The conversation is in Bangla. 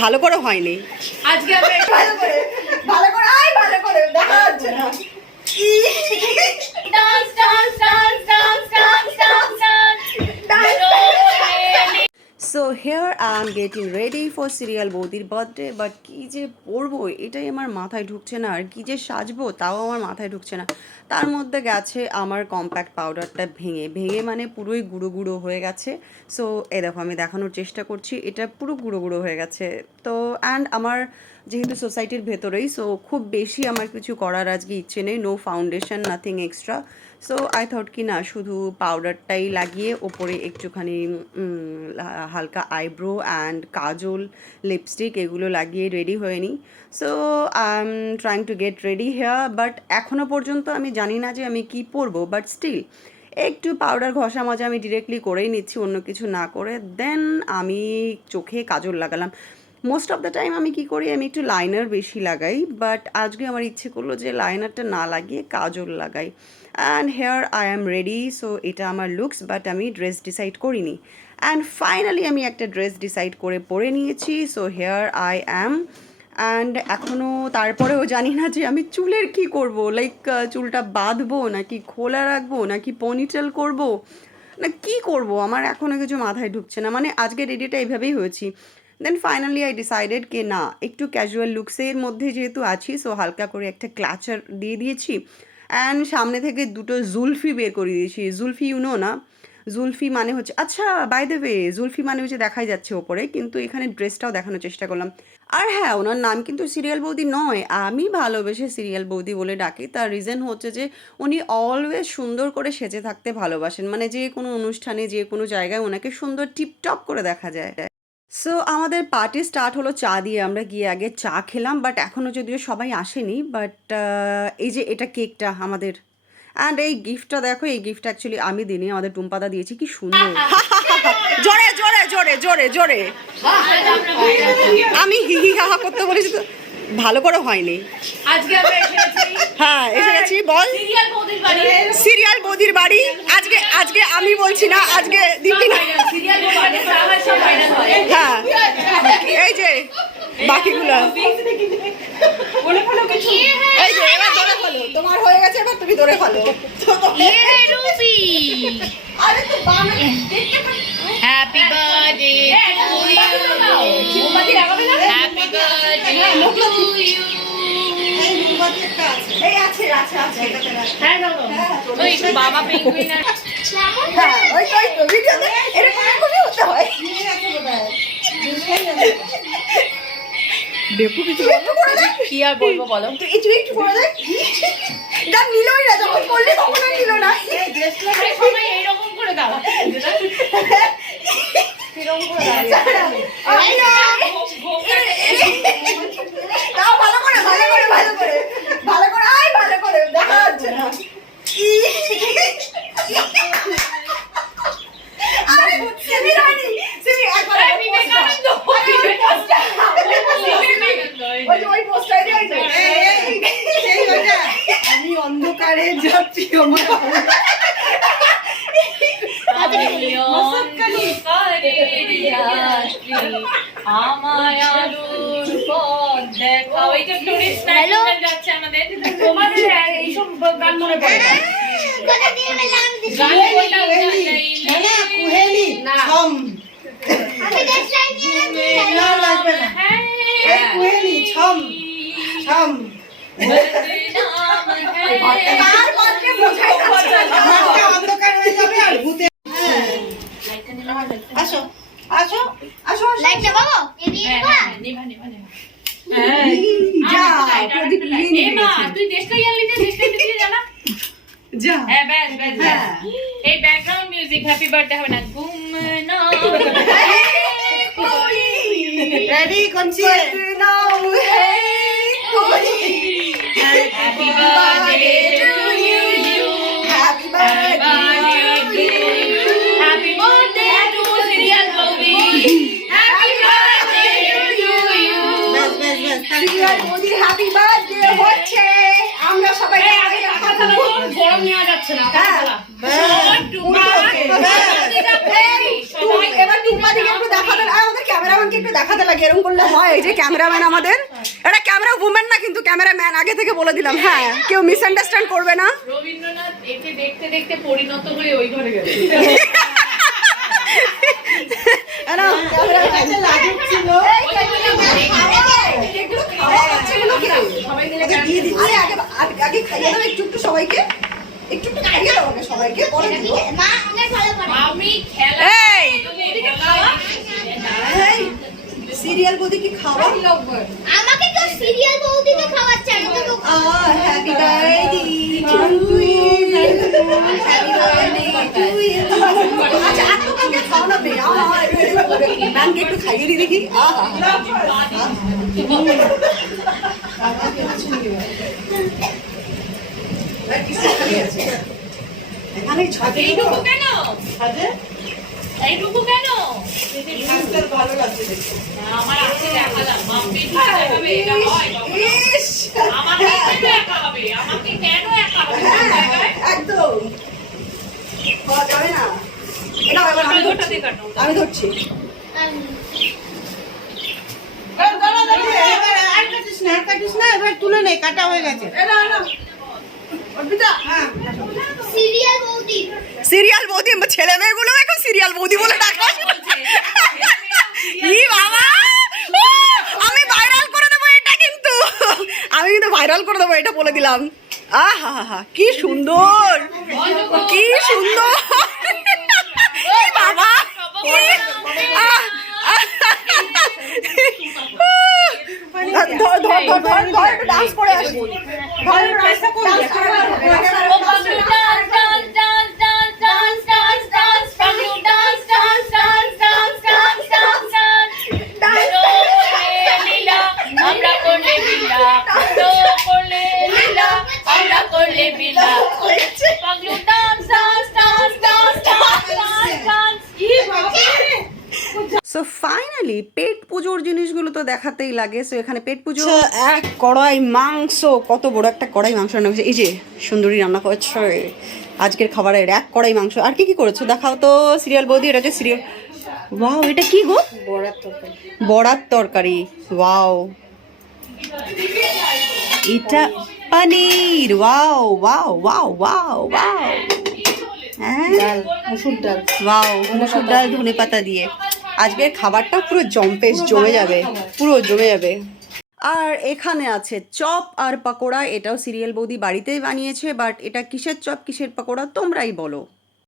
ভালো করে হয়নি আজকে আমি ভালো করে দেখা যাচ্ছে না। Dance dance dance dance dance dance so here I am getting ready for serial বৌদির বার্থডে, বাট কী যে পরবো এটাই আমার মাথায় ঢুকছে না, আর কী যে সাজবো তাও আমার মাথায় ঢুকছে না। তার মধ্যে গেছে আমার কম্প্যাক্ট পাউডারটা ভেঙে মানে পুরোই গুঁড়ো গুঁড়ো হয়ে গেছে। সো এ দেখো আমি দেখানোর চেষ্টা করছি, এটা পুরো গুঁড়ো গুঁড়ো হয়ে গেছে। তো অ্যান্ড আমার যেহেতু সোসাইটির ভেতরেই, সো খুব বেশি আমার কিছু করার আজকে ইচ্ছে নেই, no foundation nothing extra. So I thought কি না শুধু পাউডারটাই লাগিয়ে ওপরে একটুখানি হালকা আইব্রো অ্যান্ড কাজল লিপস্টিক এগুলো লাগিয়ে রেডি হয়ে নিই। So I am trying to get ready here, but এখনও পর্যন্ত আমি জানি না যে আমি কী পরবো, বাট স্টিল একটু পাউডার ঘষা মাজা আমি ডিরেক্টলি করেই নিচ্ছি অন্য কিছু না করে। দেন আমি চোখে কাজল লাগালাম। মোস্ট অফ দ্য টাইম আমি কী করি, আমি একটু লাইনার বেশি লাগাই, বাট আজকে আমার ইচ্ছে করলো যে লাইনারটা না লাগিয়ে কাজল লাগাই। And here I am ready. So এটা আমার লুকস, বাট আমি ড্রেস ডিসাইড করিনি। অ্যান্ড ফাইনালি আমি একটা ড্রেস ডিসাইড করে পরে নিয়েছি। So here I am. And এখনও তারপরেও জানি না যে আমি চুলের কী করব, লাইক চুলটা বাঁধবো নাকি খোলা রাখবো নাকি পনিটেল করব না কী করব, আমার এখনও কিছু মাথায় ঢুকছে না। মানে আজকে রেডিটা এইভাবেই হয়েছি। দেন ফাইনালি আই ডিসাইডেড কে না একটু ক্যাজুয়াল লুকসের মধ্যে যেহেতু আছি, সো হালকা করে একটা ক্লাচার দিয়ে দিয়েছি। অ্যান্ড সামনে থেকে দুটো জুলফি বের করে দিয়েছি। জুলফি ইউনো না, জুলফি মানে হচ্ছে, আচ্ছা বাই দ্য ওয়ে জুলফি মানে হচ্ছে দেখাই যাচ্ছে ওপরে, কিন্তু এখানে ড্রেসটাও দেখানোর চেষ্টা করলাম। আর হ্যাঁ, ওনার নাম কিন্তু সিরিয়াল বৌদি নয়, আমি ভালোবেসে সিরিয়াল বৌদি বলে ডাকি। তার রিজন হচ্ছে যে উনি অলওয়েজ সুন্দর করে সেজে থাকতে ভালোবাসেন, মানে যে কোনো অনুষ্ঠানে যে কোনো জায়গায় ওনাকে সুন্দর টিপটপ করে দেখা যায়। সো আমাদের পার্টি স্টার্ট হলো চা দিয়ে, আমরা গিয়ে আগে চা খেলাম, বাট এখনও যদিও সবাই আসেনি। বাট এই যে এটা কেকটা আমাদের, অ্যান্ড এই গিফটটা দেখো, এই গিফটটা অ্যাকচুয়ালি আমি দিইনি, আমাদের টুম্পাদা দিয়েছি। কি সুন্দর, জোরে জোরে জোরে জোরে জোরে আমি হি হি হা হা করতে বলেছি তো ভালো করে হয়নি। আজকে আমরা হ্যাঁ এসে গেছি, বল সিরিয়াল বৌদির বাড়ি। সিরিয়াল বৌদির বাড়ি। আজকে আজকে আমি বলছি না, আজকে দীপ্তি না। সিরিয়াল বৌদির বাড়ি সব ফাইনাল হয়। হ্যাঁ এই যে বাকিগুলো বলে ফেলো কিছু। এই যে এবার ধরে ফেলো, তোমার হয়ে গেছে, এবার তুমি ধরে ফেলো। রুবি আরে তো Bangla happy birthday to you. মোমবাতি লাগাবে না? Happy birthday to you. এই আছে আছে আছে এটাতে রাখো। হ্যাঁ দাও। ওই বাবা পেঙ্গুইন আর হ্যাঁ ওই তো ভিডিওতে এরকম করে হতে হয়। দেখো কিছু করে দেখ, কি আর বলবো বলো। একটু করে দেখ। যা নিলই না, যখন করলে তখন আর নিল না। এই ড্রেসটা সবাই এইরকম করে দাও। এরকম করে দাও। তাও ভালো করে ভালো করে ভালো করে ভালো করে আয়, ভালো করে দেখা যাচ্ছে না। আরে সেমি রানি সেমি একবার বিবেকানন্দ ওই পোস্টার আমি অন্ধকারে যাচ্ছি আমার আমায় আলোর পথ দেখাও। এই যে টুরিস্ট ম্যাগাজিন যাচ্ছে আমাদের, তোমাদের এইসব গান মনে পড়ে না? গান কোনটা না কুহেলি ছম না লাগবে না কুহেলি ছম ছম কার মধ্যে বোঝাই যাচ্ছে না। ঘরটা অন্ধকার হয়ে যাবে আর ভূতে আসো আসো আসো লাইটটা বাবা এদিকে বা নিভা নিভা নিভা। যা প্রদীপ নিয়ে নিয়ে মা গেছে। তুই দেশটা ইয়ালিতে দেশটা দিতে জানা। যা হ্যাঁ ব্যাস ব্যাস ব্যাস। এই ব্যাকগ্রাউন্ড মিউজিক হ্যাপি বার্থডে হবে না? গুমনা রেডি করছি নাও হে কোই happy birthday to you. Happy birthday happy birthday to serial বৌদি। Happy birthday to you. বাস বাস বাস সিরিয়াল বৌদি হ্যাপি বার্থডে হচ্ছে। আমরা সবাই গরম নেওয়া যাচ্ছে না। এবার টুম্পা দিকে একটু দেখাবেন, আমাদের ক্যামেরাম্যানকে ক্যামেরাম্যানকে একটু দেখাতে লাগে, এরকম করলে হয়। এই যে ক্যামেরাম্যান আমাদের, এটা ক্যামেরা উমেন না কিন্তু ক্যামেরাম্যান, আগে থেকে বলে দিলাম। হ্যাঁ, কেউ মিসআন্ডারস্ট্যান্ড করবে না। রবীন্দ্রনাথ একে দেখতে দেখতে পরিণত হয়ে ওই ঘরে গেছে। কাছে লাজুক ছিল। সবাই মিলে আগে খাইয়ে দাও একটু একটু সবাইকে, একটু একটু খাইয়ে দাও আগে সবাইকে, পরে দিও। মা অনেক ভালো করে আমি খেলা এই সিরিয়াল বৌদি কি খাওয়া? আমাকে তো সিরিয়াল বৌদিকে খাওয়াচ্ছে আমাকে তো happy birthday to you, happy birthday to you. আচ্ছা আর তো কাউকে খাওয়াবে? ম্যামকে একটু খাইয়ে দিই দেখি। এখানে ছাদে এইটুকু কেন? ছাদে? এইটুকু কেন? আজকাল ভালো লাগছে দেখতে। আমার আছে দেখালাম, মাম্পি দেখাবে, এটা হয় কখনো? ইস, আমাকে কেন একা হবে? আমাকে কেন একা হবে সব জায়গায়? একদম খাওয়া যাবে না। এটা এবার আমি ওটা ধরছি, দিয়ে কাটো। আমি ধরছি। এবার আর কাটিস না, এবার তুলে নে, কাটা হয়ে গেছে। হ্যাঁ। সিরিয়াল বৌদি সিরিয়াল বৌদি, ছেলে মেয়েগুলো এখন সিরিয়াল বৌদি বলে ডাকা। ই বাবা, আমি ভাইরাল করে দেবো এটা কিন্তু, আমি কিন্তু ভাইরাল করে দেবো এটা বলে দিলাম। আহা হা হা, কি সুন্দর, কি সুন্দর। ই বাবা, ধর ধর ধর ধর ধর, ডান্স করে আসবো। ধর ডান্স করে ও Paglu dance, dance, dance, dance, dance, dance, dance, Paglu dance, dance, dance, dance, dance, dance, dance. তো করলে লীলা, আমরা করলে লীলা, তো করলে লীলা, আমরা করলে লীলা। Paglu dance, dance, dance, dance, dance, dance, dance. ই বাবা! সো ফাইনালি পেট পুজোর জিনিসগুলো তো দেখাতেই লাগে। সো এখানে পেট পুজো, এক কড়াই মাংস, কত বড় একটা কড়াই মাংস রান্না করেছে। এই যে সুন্দরী রান্না করেছে আজকের খাবারের এক কড়াই মাংস। আর কি কি করেছো দেখাও তো সিরিয়াল বৌদি। এটা হচ্ছে সিরিয়াল, ওয়াও, এটা কি গো? বড়ার তরকারি, ওয়াও। এটা paneer, wow wow wow wow wow. হ্যাঁ, মুসুর ডাল। ওয়াও, মসুর ডাল ধনে পাতা দিয়ে। আজকের খাবারটা পুরো জমে যাবে, পুরো জমে যাবে। আর এখানে আছে চপ আর পকোড়া। এটাও সিরিয়াল বৌদি বাড়িতেই বানিয়েছে, বাট এটা কিসের চপ কিসের পকোড়া তোমরাই বলো।